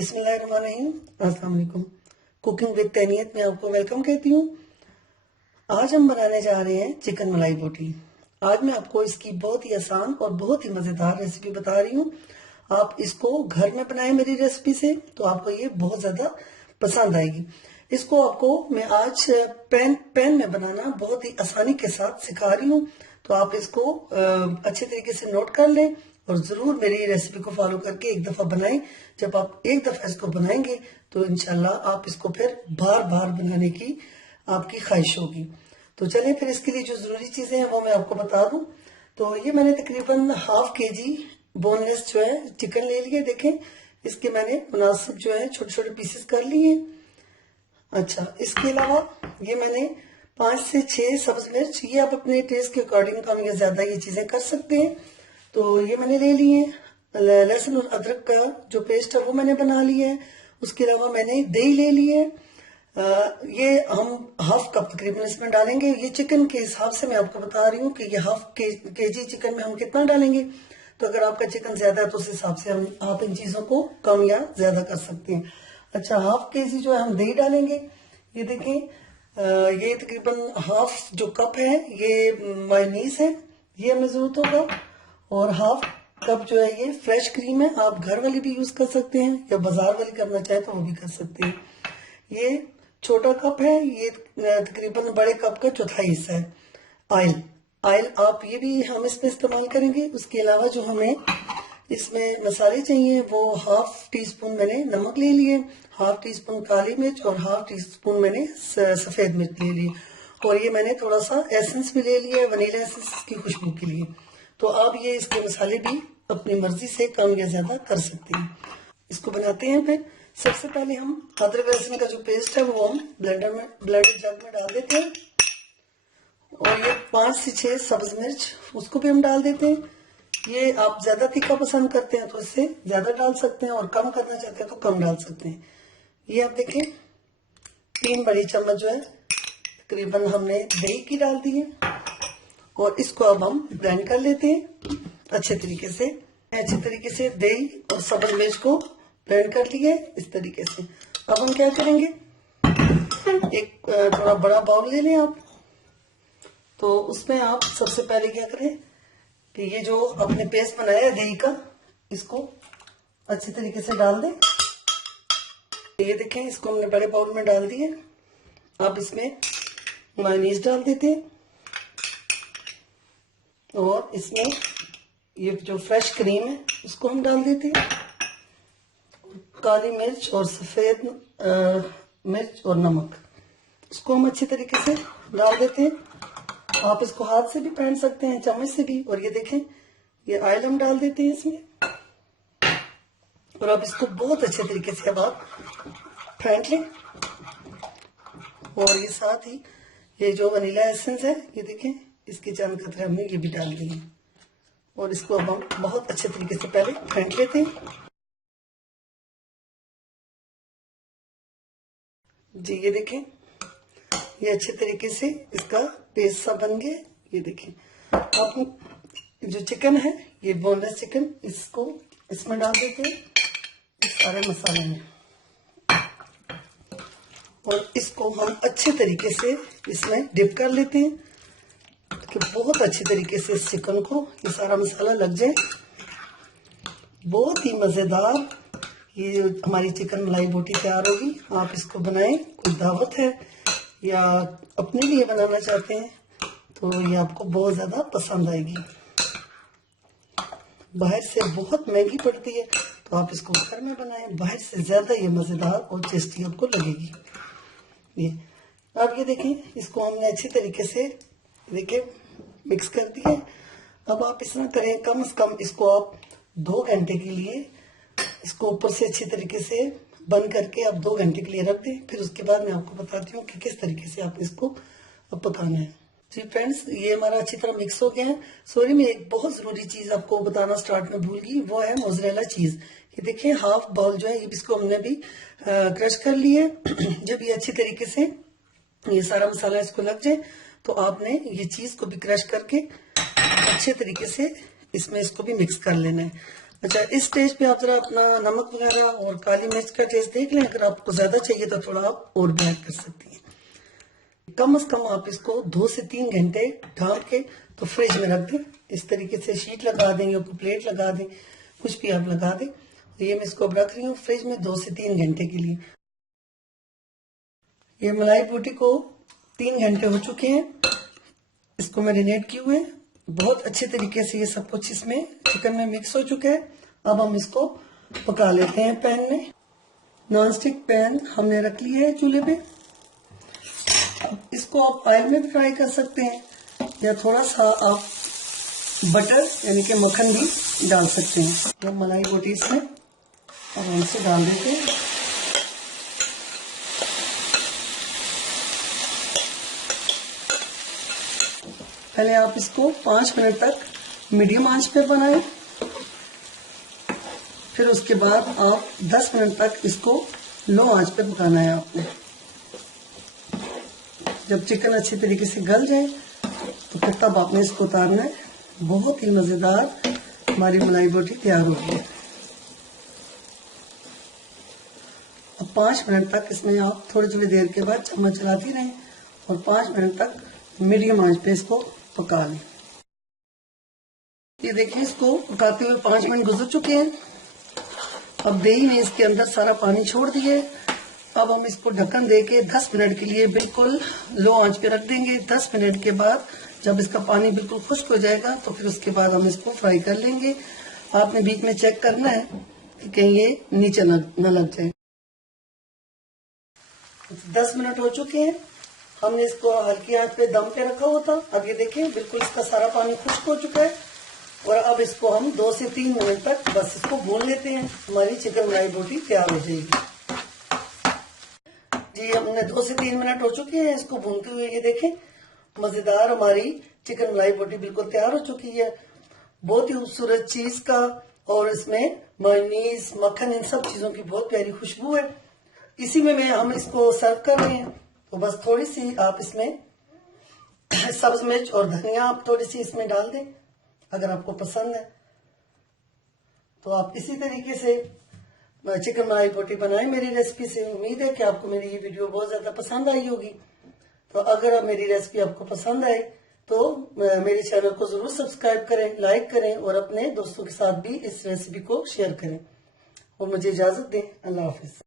बिस्मिल्लाहिर्रहमानिर्रहीम। अस्सलाम वालेकुम। कुकिंग विद तहनीत में आपको वेलकम कहती हूँ। आज हम बनाने जा रहे हैं चिकन मलाई बोटी। आज मैं आपको इसकी बहुत ही आसान और बहुत ही मजेदार रेसिपी बता रही हूँ। आप इसको घर में बनाएं मेरी रेसिपी से तो आपको ये बहुत ज्यादा पसंद आएगी। इसको आपको मैं आज पैन में बनाना बहुत ही आसानी के साथ सिखा रही हूँ। तो आप इसको अच्छे तरीके से नोट कर लें और जरूर मेरी रेसिपी को फॉलो करके एक दफा बनाएं। जब आप एक दफा इसको बनाएंगे तो इंशाल्लाह आप इसको फिर बार बार बनाने की आपकी ख्वाहिश होगी। तो चलें फिर इसके लिए जो जरूरी चीजें हैं वो मैं आपको बता दूं। तो ये मैंने तकरीबन ½ kg बोनलेस जो है चिकन ले लिया। देखें, इसके मैंने मुनासिब जो है छोटे छोटे पीसेस कर लिए। अच्छा, इसके अलावा ये मैंने 5 से 6 सब्ज मिर्च, ये आप अपने टेस्ट के अकॉर्डिंग कम या ज्यादा ये चीजें कर सकते हैं। तो ये मैंने ले लिए। लहसुन और अदरक का जो पेस्ट है वो मैंने बना लिया है। उसके अलावा मैंने दही ले ली है। ये हम ½ कप तकरीबन इसमें डालेंगे। ये चिकन के हिसाब से मैं आपको बता रही हूँ कि ये ½ kg चिकन में हम कितना डालेंगे। तो अगर आपका चिकन ज्यादा है तो उस हिसाब से आप इन चीजों को कम या ज्यादा कर सकते हैं। अच्छा, ½ kg जो है हम दही डालेंगे। ये देखें, ये तकरीबन ½ जो कप है ये मायोनीज है, ये हमें जरूरत होगा। और ½ कप जो है ये फ्रेश क्रीम है। आप घर वाली भी यूज कर सकते हैं या बाजार वाली करना चाहे तो वो भी कर सकते हैं। ये छोटा कप है, ये तकरीबन बड़े कप का चौथाई हिस्सा है। ऑयल आप ये भी हम इसमें इस्तेमाल करेंगे। उसके अलावा जो हमें इसमें मसाले चाहिए वो ½ टीस्पून मैंने नमक ले लिए, ½ टीस्पून काली मिर्च और ½ टीस्पून मैंने सफेद मिर्च ले ली। और ये मैंने थोड़ा सा एसेंस भी ले लिया है, वनीला एसेंस की खुशबू के लिए। तो आप ये इसके मसाले भी अपनी मर्जी से कम या ज्यादा कर सकते हैं। इसको बनाते हैं। फिर सबसे पहले हम अदरक लहसुन का जो पेस्ट है वो हम ब्लेंडर जग में डाल देते हैं। और ये 5 से 6 सब्ज मिर्च उसको भी हम डाल देते हैं। ये आप ज्यादा तीखा पसंद करते हैं तो इससे ज्यादा डाल सकते हैं और कम करना चाहते हैं तो कम डाल सकते हैं। ये आप देखें, 3 बड़ी चम्मच जो है तकरीबन हमने दही की डाल दी है। और इसको अब हम ब्लेंड कर लेते हैं अच्छे तरीके से। दही और सब्ज मिर्च को ब्लेंड कर लिए इस तरीके से। अब हम क्या करेंगे, एक थोड़ा बड़ा बाउल ले लें आप। तो उसमें आप सबसे पहले क्या करें कि ये जो आपने पेस्ट बनाया है दही का, इसको अच्छे तरीके से डाल दें। ये देखें, इसको हमने बड़े बाउल में डाल दिए। आप इसमें मायोनीज डाल देते हैं और इसमें ये जो फ्रेश क्रीम है उसको हम डाल देते हैं। काली मिर्च और सफेद मिर्च और नमक, इसको हम अच्छे तरीके से डाल देते हैं। आप इसको हाथ से भी फेंट सकते हैं, चम्मच से भी। और ये देखें, ये ऑयल हम डाल देते हैं इसमें। और अब इसको बहुत अच्छे तरीके से अब आप फेंट लें। और ये साथ ही ये जो वनीला एसेंस है, ये देखें, इसके चंद कतरे हमने ये भी डाल दिए। और इसको अब हम बहुत अच्छे तरीके से पहले फेंट लेते हैं। जी, ये देखें, ये अच्छे तरीके से इसका पेस्ट सा बन गया। ये देखें, अब जो चिकन है ये बोनलेस चिकन, इसको इसमें डाल देते हैं इस सारे मसाले में। और इसको हम अच्छे तरीके से इसमें डिप कर लेते हैं कि बहुत अच्छी तरीके से इस चिकन को ये सारा मसाला लग जाए। बहुत ही मजेदार ये हमारी चिकन मलाई बोटी तैयार होगी। आप इसको बनाएं, कोई दावत है या अपने लिए बनाना चाहते हैं तो ये आपको बहुत ज्यादा पसंद आएगी। बाहर से बहुत महंगी पड़ती है तो आप इसको घर में बनाएं, बाहर से ज्यादा ये मजेदार और टेस्टी आपको लगेगी। ये अब ये देखें, इसको हमने अच्छी तरीके से देखिए मिक्स कर दिया। अब आप इस तरह करें, कम से कम इसको आप 2 घंटे के लिए इसको ऊपर से अच्छी तरीके से बंद करके आप 2 घंटे के लिए रख दें। फिर उसके बाद मैं आपको बताती हूँ कि किस तरीके से आप इसको पकाना है। जी फ्रेंड्स, ये हमारा अच्छी तरह मिक्स हो गया है। सॉरी, मैं एक बहुत जरूरी चीज आपको बताना स्टार्ट में भूल गई, वो है मोज़रेला चीज। ये देखिए, ½ बाउल जो है ये इसको हमने भी क्रश कर लिया है। जब ये अच्छी तरीके से ये सारा मसाला इसको लग जाए तो आपने ये चीज को भी क्रश करके अच्छे तरीके से इसमें इसको भी मिक्स कर लेना है। अच्छा, इस स्टेज पे आप जरा अपना नमक वगैरह और काली मिर्च का टेस्ट देख लें। अगर आपको ज्यादा चाहिए तो थोड़ा आप और भी ऐड कर सकती हैं। कम से कम आप इसको 2 से 3 घंटे ढक के तो फ्रिज में रख दें। इस तरीके से शीट लगा दें या कोई प्लेट लगा दें, कुछ भी आप लगा दें। तो ये मैं इसको अब रख रही हूँ फ्रिज में 2 से 3 घंटे के लिए। ये मलाई बोटी को 3 घंटे हो चुके हैं, इसको मैरिनेट किए हुए। बहुत अच्छे तरीके से ये सब कुछ इसमें चिकन में मिक्स हो चुका है। अब हम इसको पका लेते हैं पैन में। नॉन स्टिक पैन हमने रख लिया है चूल्हे पे। इसको आप ऑयल में भी फ्राई कर सकते हैं या थोड़ा सा आप बटर यानी कि मक्खन भी डाल सकते हैं। तो मलाई बोटी इसमें आराम से डाल देते हैं। पहले आप इसको 5 मिनट तक मीडियम आंच पे बनाएं, फिर उसके बाद आप 10 मिनट तक इसको लो आंच पे पकाना है आपने। जब चिकन अच्छी तरीके से गल जाए तो फिर तब आपने इसको उतारना है। बहुत ही मजेदार हमारी मलाई बोटी तैयार हो गई है। अब 5 मिनट तक इसमें आप थोड़ी देर के बाद चम्मच चलाती रहें और 5 मिनट तक मीडियम आंच पे इसको पका लें। ये देखिए, इसको पकाते हुए 5 मिनट गुजर चुके हैं। अब दही ने इसके अंदर सारा पानी छोड़ दिए। अब हम इसको ढक्कन देके 10 मिनट के लिए बिल्कुल लो आंच पे रख देंगे। 10 मिनट के बाद जब इसका पानी बिल्कुल खुश्क हो जाएगा तो फिर उसके बाद हम इसको फ्राई कर लेंगे। आपने बीच में चेक करना है कि कहीं ये नीचे न लग जाए। 10 मिनट हो चुके हैं, हमने इसको हल्की आंच पे दम पे रखा हुआ था। अब ये देखिए, बिल्कुल इसका सारा पानी खुश्क हो चुका है और अब इसको हम 2 से 3 मिनट तक बस इसको भून लेते हैं। हमारी चिकन मलाई बोटी तैयार हो जाएगी। जी, हमने 2 से 3 मिनट हो चुके हैं इसको भूनते हुए। ये देखें, मजेदार हमारी चिकन मलाई बोटी बिल्कुल तैयार हो चुकी है। बहुत ही खूबसूरत चीज का और इसमें मेयोनीज, मक्खन, इन सब चीजों की बहुत प्यारी खुशबू है। इसी में हम इसको सर्व कर रहे हैं। तो बस थोड़ी सी आप इसमें सब्ज मिर्च और धनिया आप थोड़ी सी इसमें डाल दें अगर आपको पसंद है। तो आप इसी तरीके से चिकन मलाई बोटी बनाएं मेरी रेसिपी से। उम्मीद है कि आपको मेरी ये वीडियो बहुत ज्यादा पसंद आई होगी। तो अगर अब मेरी रेसिपी आपको पसंद आए तो मेरे चैनल को जरूर सब्सक्राइब करें, लाइक करें और अपने दोस्तों के साथ भी इस रेसिपी को शेयर करें। और मुझे इजाजत दें। अल्लाह हाफिज।